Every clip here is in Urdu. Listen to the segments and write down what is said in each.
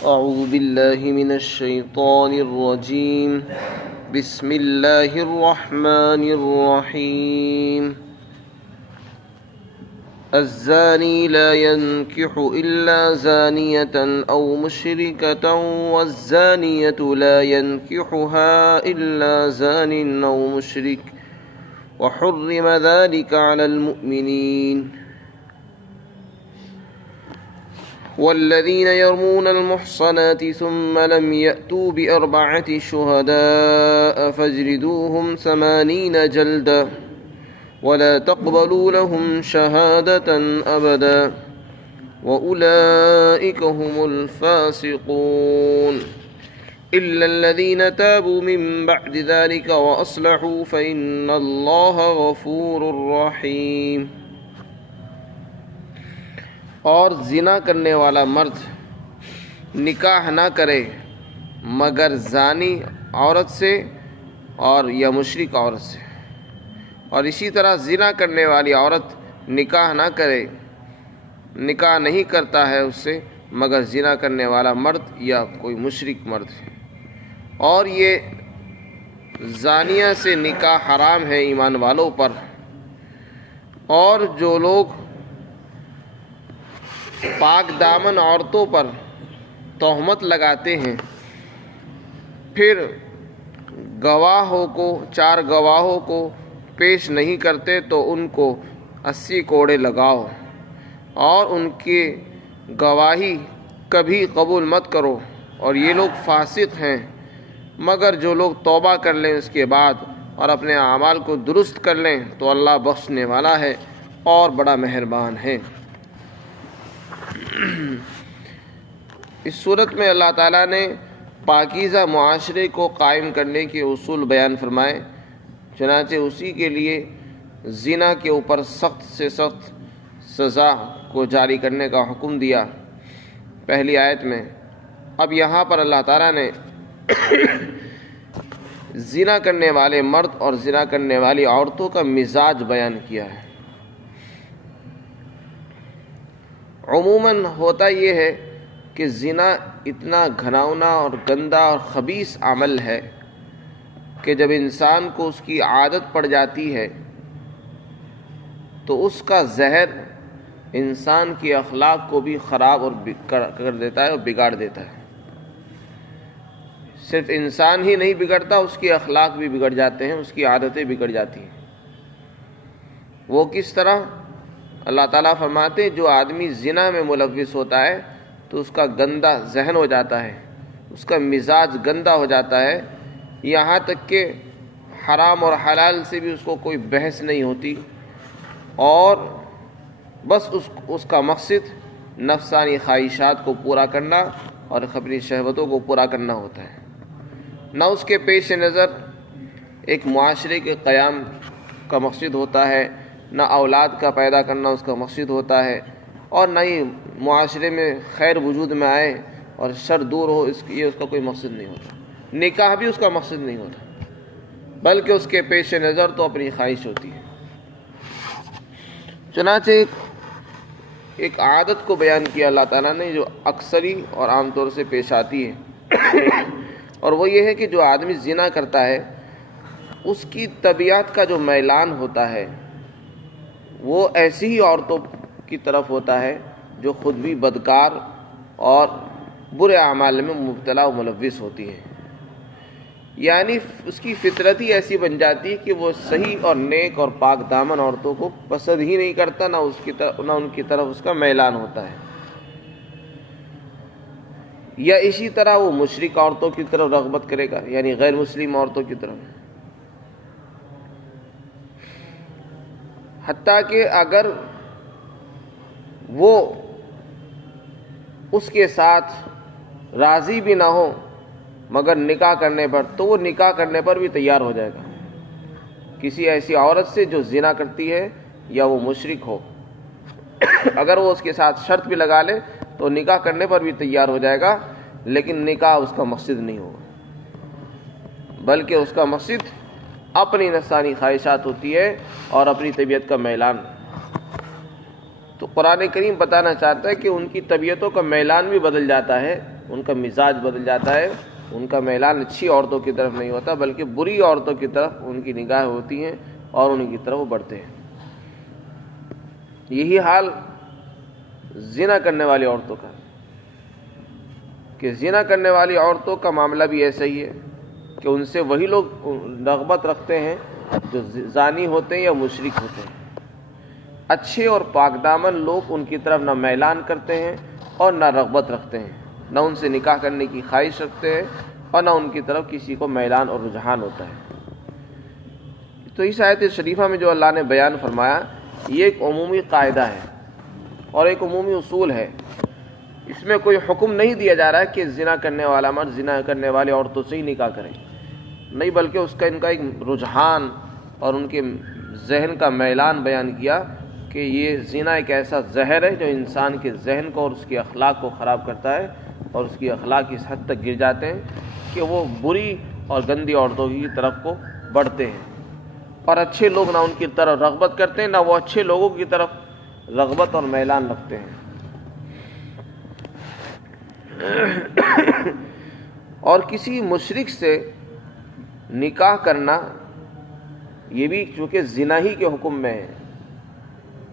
أعوذ بالله من الشيطان الرجيم. بسم الله الرحمن الرحيم. الزاني لا ينكح إلا زانية أو مشركة والزانية لا ينكحها إلا زان أو مشرك وحرم ذلك على المؤمنين. والذين يرمون المحصنات ثم لم يأتوا بأربعة شهداء فاجلدوهم 80 جلدة ولا تقبلوا لهم شهادة أبدا وأولئك هم الفاسقون إلا الذين تابوا من بعد ذلك وأصلحوا فإن الله غفور رحيم. اور زنا کرنے والا مرد نکاح نہ کرے مگر زانی عورت سے اور یا مشرک عورت سے، اور اسی طرح زنا کرنے والی عورت نکاح نہ کرے، نکاح نہیں کرتا ہے اس سے مگر زنا کرنے والا مرد یا کوئی مشرک مرد. اور یہ زانیہ سے نکاح حرام ہے ایمان والوں پر. اور جو لوگ پاک دامن عورتوں پر تہمت لگاتے ہیں پھر گواہوں کو 4 گواہوں کو پیش نہیں کرتے تو ان کو 80 کوڑے لگاؤ اور ان کی گواہی کبھی قبول مت کرو. اور یہ لوگ فاسق ہیں مگر جو لوگ توبہ کر لیں اس کے بعد اور اپنے اعمال کو درست کر لیں تو اللہ بخشنے والا ہے اور بڑا مہربان ہے. اس صورت میں اللہ تعالیٰ نے پاکیزہ معاشرے کو قائم کرنے کے اصول بیان فرمائے. چنانچہ اسی کے لیے زنا کے اوپر سخت سے سخت سزا کو جاری کرنے کا حکم دیا پہلی آیت میں. اب یہاں پر اللہ تعالیٰ نے زنا کرنے والے مرد اور زنا کرنے والی عورتوں کا مزاج بیان کیا ہے. عموماً ہوتا یہ ہے کہ زنا اتنا گھناؤنا اور گندا اور خبیث عمل ہے کہ جب انسان کو اس کی عادت پڑ جاتی ہے تو اس کا زہر انسان کے اخلاق کو بھی خراب اور کر دیتا ہے اور بگاڑ دیتا ہے. صرف انسان ہی نہیں بگڑتا، اس کے اخلاق بھی بگڑ جاتے ہیں، اس کی عادتیں بگڑ جاتی ہیں. وہ کس طرح؟ اللہ تعالیٰ فرماتے جو آدمی زنا میں ملوث ہوتا ہے تو اس کا گندا ذہن ہو جاتا ہے، اس کا مزاج گندا ہو جاتا ہے، یہاں تک کہ حرام اور حلال سے بھی اس کو کوئی بحث نہیں ہوتی، اور بس اس کا مقصد نفسانی خواہشات کو پورا کرنا اور اپنی شہوتوں کو پورا کرنا ہوتا ہے. نہ اس کے پیش نظر ایک معاشرے کے قیام کا مقصد ہوتا ہے، نہ اولاد کا پیدا کرنا اس کا مقصد ہوتا ہے، اور نہ ہی معاشرے میں خیر وجود میں آئے اور شر دور ہو، یہ اس کا کوئی مقصد نہیں ہوتا. نکاح بھی اس کا مقصد نہیں ہوتا بلکہ اس کے پیش نظر تو اپنی خواہش ہوتی ہے. چنانچہ ایک عادت کو بیان کیا اللہ تعالیٰ نے جو اکثری اور عام طور سے پیش آتی ہے، اور وہ یہ ہے کہ جو آدمی زنا کرتا ہے اس کی طبیعت کا جو میلان ہوتا ہے وہ ایسی ہی عورتوں کی طرف ہوتا ہے جو خود بھی بدکار اور برے اعمال میں مبتلا و ملوث ہوتی ہیں. یعنی اس کی فطرت ہی ایسی بن جاتی ہے کہ وہ صحیح اور نیک اور پاک دامن عورتوں کو پسند ہی نہیں کرتا، نہ ان کی طرف اس کا میلان ہوتا ہے. یا اسی طرح وہ مشرک عورتوں کی طرف رغبت کرے گا، یعنی غیر مسلم عورتوں کی طرف. حتیٰ کہ اگر وہ اس کے ساتھ راضی بھی نہ ہو مگر نکاح کرنے پر تو وہ نکاح کرنے پر بھی تیار ہو جائے گا کسی ایسی عورت سے جو زنا کرتی ہے یا وہ مشرک ہو. اگر وہ اس کے ساتھ شرط بھی لگا لے تو نکاح کرنے پر بھی تیار ہو جائے گا، لیکن نکاح اس کا مقصد نہیں ہوگا بلکہ اس کا مقصد اپنی نفسانی خواہشات ہوتی ہے اور اپنی طبیعت کا میلان. تو قرآن کریم بتانا چاہتا ہے کہ ان کی طبیعتوں کا میلان بھی بدل جاتا ہے ان کا مزاج بدل جاتا ہے، ان کا میلان اچھی عورتوں کی طرف نہیں ہوتا بلکہ بری عورتوں کی طرف ان کی نگاہیں ہوتی ہیں اور ان کی طرف وہ بڑھتے ہیں۔ یہی حال زنا کرنے والی عورتوں کا، کہ زنا کرنے والی عورتوں کا معاملہ بھی ایسا ہی ہے کہ ان سے وہی لوگ رغبت رکھتے ہیں جو زانی ہوتے ہیں یا مشرک ہوتے ہیں۔ اچھے اور پاک دامن لوگ ان کی طرف نہ میلان کرتے ہیں اور نہ رغبت رکھتے ہیں، نہ ان سے نکاح کرنے کی خواہش رکھتے ہیں اور نہ ان کی طرف کسی کو میلان اور رجحان ہوتا ہے۔ تو اس آیت شریفہ میں جو اللہ نے بیان فرمایا یہ ایک عمومی قاعدہ ہے اور ایک عمومی اصول ہے، اس میں کوئی حکم نہیں دیا جا رہا ہے کہ زنا کرنے والا مرد زنا کرنے والی عورتوں سے ہی نکاح کرے، نہیں بلکہ ان کا ایک رجحان اور ان کے ذہن کا میلان بیان کیا کہ یہ زنا ایک ایسا زہر ہے جو انسان کے ذہن کو اور اس کے اخلاق کو خراب کرتا ہے اور اس کی اخلاق اس حد تک گر جاتے ہیں کہ وہ بری اور گندی عورتوں کی طرف کو بڑھتے ہیں، اور اچھے لوگ نہ ان کی طرف رغبت کرتے ہیں نہ وہ اچھے لوگوں کی طرف رغبت اور میلان رکھتے ہیں۔ اور کسی مشرک سے نکاح کرنا یہ بھی چونکہ زنا ہی کے حکم میں ہے،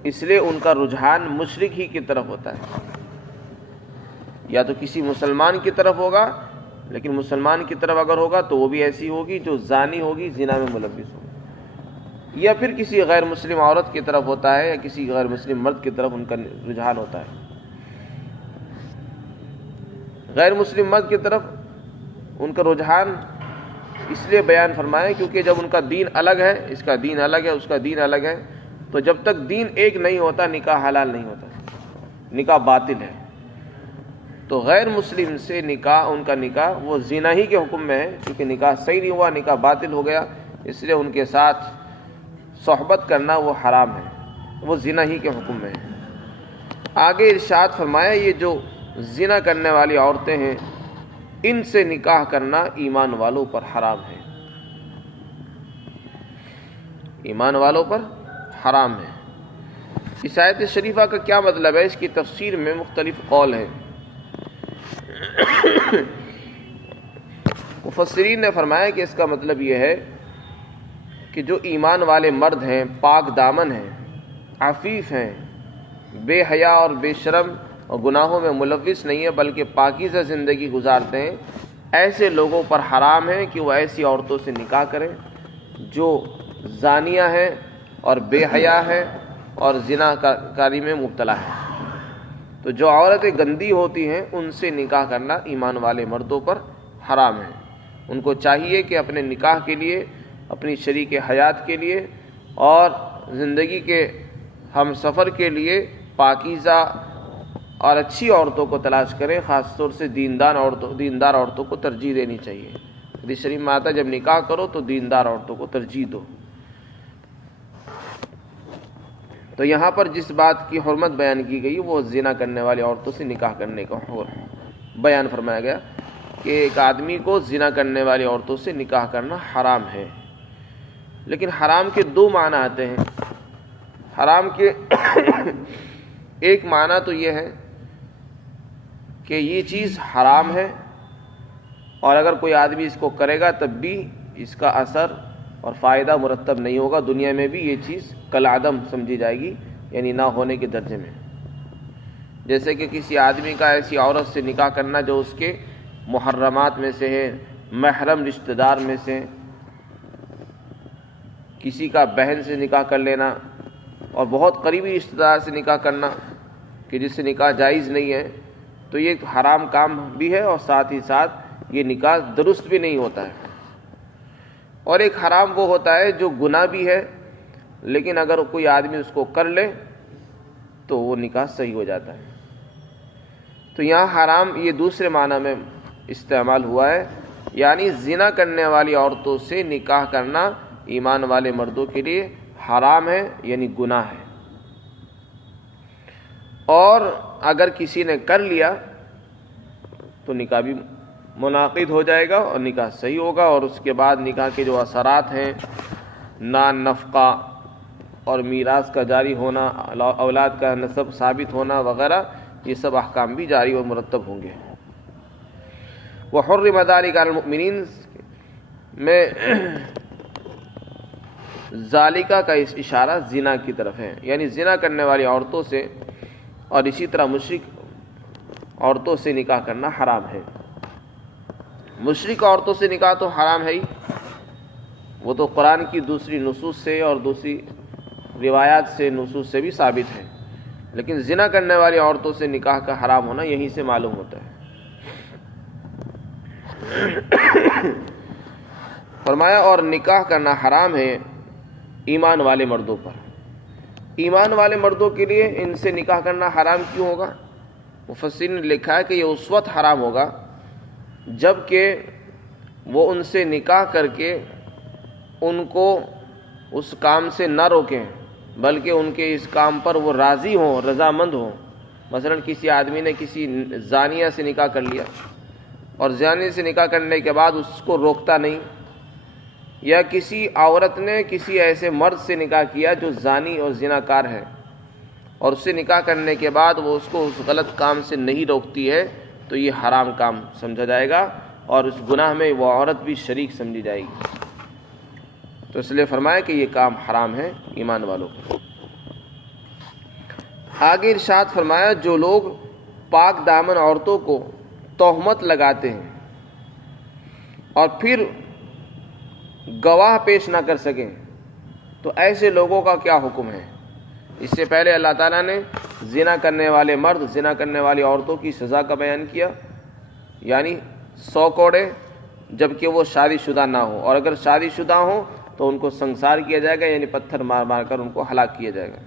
اس لیے ان کا رجحان مشرک ہی کی طرف ہوتا ہے، یا تو کسی مسلمان کی طرف ہوگا، لیکن مسلمان کی طرف اگر ہوگا تو وہ بھی ایسی ہوگی جو زانی ہوگی، زنا میں ملوث ہوگی، یا پھر کسی غیر مسلم عورت کی طرف ہوتا ہے یا کسی غیر مسلم مرد کی طرف ان کا رجحان ہوتا ہے۔ غیر مسلم مرد کی طرف ان کا رجحان اس لیے بیان فرمایا کیونکہ جب ان کا دین الگ ہے، اس کا دین الگ ہے، اس کا دین الگ ہے، تو جب تک دین ایک نہیں ہوتا نکاح حلال نہیں ہوتا، نکاح باطل ہے۔ تو غیر مسلم سے نکاح، ان کا نکاح وہ زنا ہی کے حکم میں ہے، کیونکہ نکاح صحیح نہیں ہوا، نکاح باطل ہو گیا، اس لیے ان کے ساتھ صحبت کرنا وہ حرام ہے، وہ زنا ہی کے حکم میں ہے۔ آگے ارشاد فرمایا یہ جو زنا کرنے والی عورتیں ہیں ان سے نکاح کرنا ایمان والوں پر حرام ہے، ایمان والوں پر حرام ہے۔ اس آیت شریفہ کا کیا مطلب ہے؟ اس کی تفسیر میں مختلف قول ہیں۔ مفسرین نے فرمایا کہ اس کا مطلب یہ ہے کہ جو ایمان والے مرد ہیں، پاک دامن ہیں، عفیف ہیں، بے حیا اور بے شرم اور گناہوں میں ملوث نہیں ہے بلکہ پاکیزہ زندگی گزارتے ہیں، ایسے لوگوں پر حرام ہے کہ وہ ایسی عورتوں سے نکاح کریں جو زانیہ ہیں اور بے حیا ہے اور زنا کاری میں مبتلا ہے۔ تو جو عورتیں گندی ہوتی ہیں ان سے نکاح کرنا ایمان والے مردوں پر حرام ہے۔ ان کو چاہیے کہ اپنے نکاح کے لیے، اپنی شریک حیات کے لیے اور زندگی کے ہم سفر کے لیے پاکیزہ اور اچھی عورتوں کو تلاش کریں، خاص طور سے دیندار عورتوں کو ترجیح دینی چاہیے۔ حدیث شریف میں آتا ہے جب نکاح کرو تو دیندار عورتوں کو ترجیح دو۔ تو یہاں پر جس بات کی حرمت بیان کی گئی وہ زنا کرنے والی عورتوں سے نکاح کرنے کا بیان فرمایا گیا کہ ایک آدمی کو زنا کرنے والی عورتوں سے نکاح کرنا حرام ہے۔ لیکن حرام کے دو معنی آتے ہیں۔ حرام کے ایک معنی تو یہ ہے کہ یہ چیز حرام ہے اور اگر کوئی آدمی اس کو کرے گا تب بھی اس کا اثر اور فائدہ مرتب نہیں ہوگا، دنیا میں بھی یہ چیز کالعدم سمجھی جائے گی، یعنی نہ ہونے کے درجے میں۔ جیسے کہ کسی آدمی کا ایسی عورت سے نکاح کرنا جو اس کے محرمات میں سے ہے، محرم رشتہ دار میں سے، کسی کا بہن سے نکاح کر لینا اور بہت قریبی رشتہ دار سے نکاح کرنا کہ جس سے نکاح جائز نہیں ہے، تو یہ حرام کام بھی ہے اور ساتھ ہی ساتھ یہ نکاح درست بھی نہیں ہوتا ہے۔ اور ایک حرام وہ ہوتا ہے جو گناہ بھی ہے لیکن اگر کوئی آدمی اس کو کر لے تو وہ نکاح صحیح ہو جاتا ہے۔ تو یہاں حرام یہ دوسرے معنی میں استعمال ہوا ہے، یعنی زنا کرنے والی عورتوں سے نکاح کرنا ایمان والے مردوں کے لیے حرام ہے، یعنی گناہ ہے۔ اور اگر کسی نے کر لیا تو نکاح بھی منعقد ہو جائے گا اور نکاح صحیح ہوگا، اور اس کے بعد نکاح کے جو اثرات ہیں، نان نفقہ اور میراث کا جاری ہونا، اولاد کا نسب ثابت ہونا وغیرہ، یہ سب احکام بھی جاری اور مرتب ہوں گے۔ وحرم ذلک علی المؤمنین میں ذالکہ کا اس اشارہ زنا کی طرف ہے، یعنی زنا کرنے والی عورتوں سے اور اسی طرح مشرک عورتوں سے نکاح کرنا حرام ہے۔ مشرک عورتوں سے نکاح تو حرام ہے ہی، وہ تو قرآن کی دوسری نصوص سے اور دوسری روایات سے نصوص سے بھی ثابت ہے، لیکن زنا کرنے والی عورتوں سے نکاح کا حرام ہونا یہیں سے معلوم ہوتا ہے۔ فرمایا اور نکاح کرنا حرام ہے ایمان والے مردوں پر۔ ایمان والے مردوں کے لیے ان سے نکاح کرنا حرام کیوں ہوگا؟ مفسرین نے لکھا ہے کہ یہ اس وقت حرام ہوگا جب کہ وہ ان سے نکاح کر کے ان کو اس کام سے نہ روکیں، بلکہ ان کے اس کام پر وہ راضی ہوں، رضامند ہوں۔ مثلا کسی آدمی نے کسی زانیہ سے نکاح کر لیا اور زانی سے نکاح کرنے کے بعد اس کو روکتا نہیں، یا کسی عورت نے کسی ایسے مرد سے نکاح کیا جو زانی اور زناکار ہے اور اس سے نکاح کرنے کے بعد وہ اس کو اس غلط کام سے نہیں روکتی ہے، تو یہ حرام کام سمجھا جائے گا اور اس گناہ میں وہ عورت بھی شریک سمجھی جائے گی۔ تو اس لیے فرمایا کہ یہ کام حرام ہے ایمان والوں کو۔ آگے ارشاد فرمایا جو لوگ پاک دامن عورتوں کو تہمت لگاتے ہیں اور پھر گواہ پیش نہ کر سکیں تو ایسے لوگوں کا کیا حکم ہے؟ اس سے پہلے اللہ تعالیٰ نے زنا کرنے والے مرد، زنا کرنے والی عورتوں کی سزا کا بیان کیا، یعنی 100 کوڑے جبکہ وہ شادی شدہ نہ ہوں، اور اگر شادی شدہ ہوں تو ان کو سنسار کیا جائے گا، یعنی پتھر مار مار کر ان کو ہلاک کیا جائے گا۔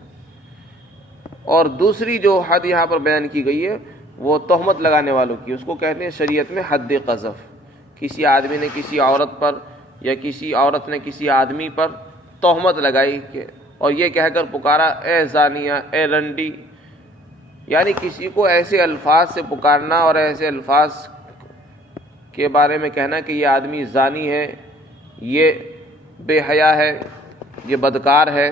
اور دوسری جو حد یہاں پر بیان کی گئی ہے وہ تہمت لگانے والوں کی، اس کو کہتے ہیں شریعت میں حد قذف۔ کسی آدمی نے کسی عورت پر یا کسی عورت نے کسی آدمی پر تہمت لگائی کہ اور یہ کہہ کر پکارا اے زانیہ، اے رنڈی، یعنی کسی کو ایسے الفاظ سے پکارنا اور ایسے الفاظ کے بارے میں کہنا کہ یہ آدمی زانی ہے، یہ بے حیا ہے، یہ بدکار ہے،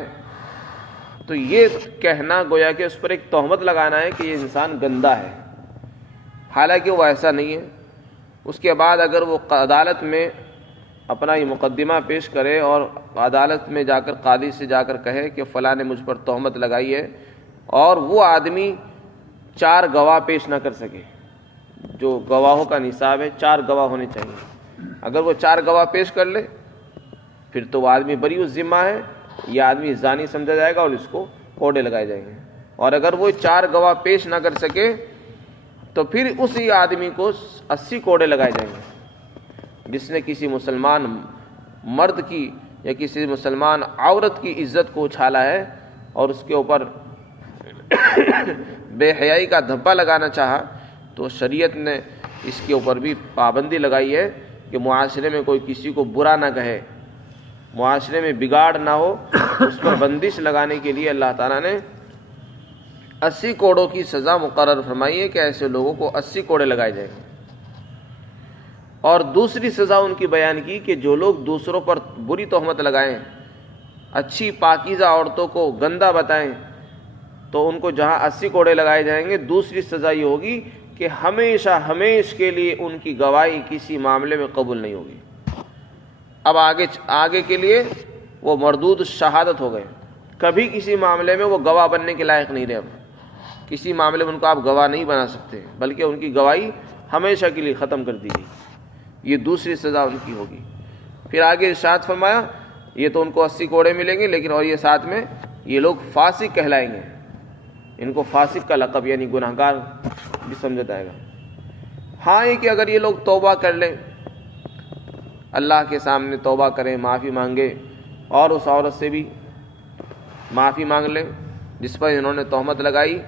تو یہ کہنا گویا کہ اس پر ایک تہمت لگانا ہے کہ یہ انسان گندا ہے، حالانکہ وہ ایسا نہیں ہے۔ اس کے بعد اگر وہ عدالت میں اپنا یہ مقدمہ پیش کرے اور عدالت میں جا کر قاضی سے جا کر کہے کہ فلاں نے مجھ پر تہمت لگائی ہے، اور وہ آدمی 4 گواہ پیش نہ کر سکے، جو گواہوں کا نصاب ہے 4 گواہ ہونے چاہیے، اگر وہ 4 گواہ پیش کر لے پھر تو وہ آدمی بری الذمہ ہے، یہ آدمی زانی سمجھا جائے گا اور اس کو کوڑے لگائے جائیں گے۔ اور اگر وہ 4 گواہ پیش نہ کر سکے تو پھر اسی آدمی کو 80 کوڑے لگائے جائیں گے۔ جس نے کسی مسلمان مرد کی یا کسی مسلمان عورت کی عزت کو اچھالا ہے اور اس کے اوپر بے حیائی کا دھبا لگانا چاہا، تو شریعت نے اس کے اوپر بھی پابندی لگائی ہے کہ معاشرے میں کوئی کسی کو برا نہ کہے، معاشرے میں بگاڑ نہ ہو، اس پر بندش لگانے کے لیے اللہ تعالیٰ نے 80 کوڑوں کی سزا مقرر فرمائی ہے کہ ایسے لوگوں کو 80 کوڑے لگائے جائیں گے۔ اور دوسری سزا ان کی بیان کی کہ جو لوگ دوسروں پر بری تہمت لگائیں، اچھی پاکیزہ عورتوں کو گندا بتائیں، تو ان کو جہاں 80 کوڑے لگائے جائیں گے، دوسری سزا یہ ہوگی کہ ہمیشہ ہمیش کے لیے ان کی گواہی کسی معاملے میں قبول نہیں ہوگی۔ اب آگے کے لیے وہ مردود الشہادت ہو گئے، کبھی کسی معاملے میں وہ گواہ بننے کے لائق نہیں رہے، اب کسی معاملے میں ان کو آپ گواہ نہیں بنا سکتے، بلکہ ان کی گواہی ہمیشہ کے لیے ختم کر دی گئی۔ یہ دوسری سزا ان کی ہوگی۔ پھر آگے ارشاد فرمایا یہ تو ان کو 80 کوڑے ملیں گے، لیکن اور یہ ساتھ میں یہ لوگ فاسق کہلائیں گے، ان کو فاسق کا لقب یعنی گناہگار بھی سمجھا جائے گا۔ ہاں یہ کہ اگر یہ لوگ توبہ کر لیں، اللہ کے سامنے توبہ کریں، معافی مانگے اور اس عورت سے بھی معافی مانگ لیں جس پر انہوں نے تہمت لگائی،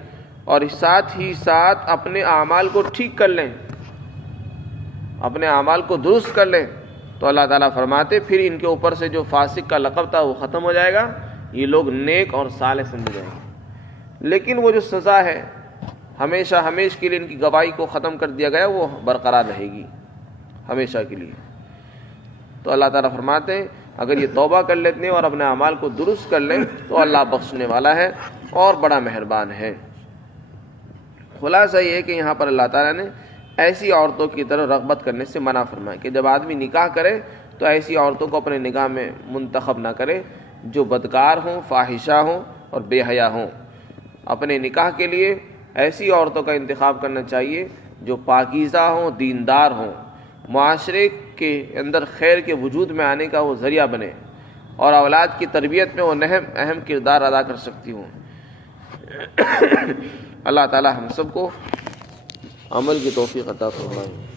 اور ساتھ ہی ساتھ اپنے اعمال کو ٹھیک کر لیں، اپنے اعمال کو درست کر لیں، تو اللہ تعالیٰ فرماتے پھر ان کے اوپر سے جو فاسق کا لقب تھا وہ ختم ہو جائے گا، یہ لوگ نیک اور صالح سمجھے جائیں گے۔ لیکن وہ جو سزا ہے ہمیشہ ہمیش کے لیے ان کی گواہی کو ختم کر دیا گیا، وہ برقرار رہے گی ہمیشہ کے لیے۔ تو اللہ تعالیٰ فرماتے ہیں اگر یہ توبہ کر لیتے ہیں اور اپنے اعمال کو درست کر لیں تو اللہ بخشنے والا ہے اور بڑا مہربان ہے۔ خلاصہ یہ ہے کہ یہاں پر اللہ تعالیٰ نے ایسی عورتوں کی طرف رغبت کرنے سے منع فرمائے کہ جب آدمی نکاح کرے تو ایسی عورتوں کو اپنے نکاح میں منتخب نہ کرے جو بدکار ہوں، فاحشہ ہوں اور بے حیا ہوں۔ اپنے نکاح کے لیے ایسی عورتوں کا انتخاب کرنا چاہیے جو پاکیزہ ہوں، دیندار ہوں، معاشرے کے اندر خیر کے وجود میں آنے کا وہ ذریعہ بنے اور اولاد کی تربیت میں وہ اہم کردار ادا کر سکتی ہوں۔ اللہ تعالی ہم سب کو عمل کی توفیق عطا فرمائے۔